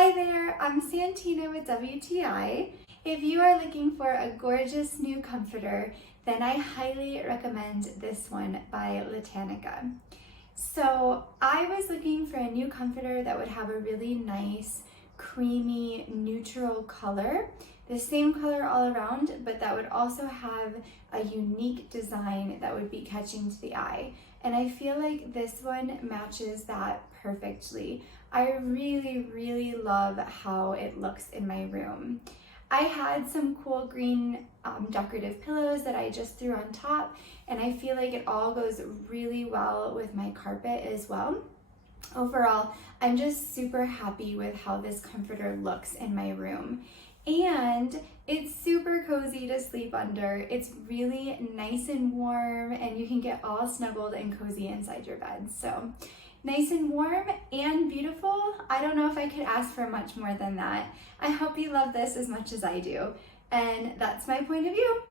Hi there, I'm Santina with WTI. If you are looking for a gorgeous new comforter, then I highly recommend this one by Litanika. So I was looking for a new comforter that would have a really nice, creamy, neutral color, the same color all around, but that would also have a unique design that would be catching to the eye. And I feel like this one matches that perfectly. I really love how it looks in my room. I had some cool green decorative pillows that I just threw on top, and I feel like it all goes really well with my carpet as well. Overall, I'm just super happy with how this comforter looks in my room. And it's super cozy to sleep under. It's really nice and warm, and you can get all snuggled and cozy inside your bed. So nice and warm and beautiful. I don't know if I could ask for much more than that. I hope you love this as much as I do. And that's my point of view.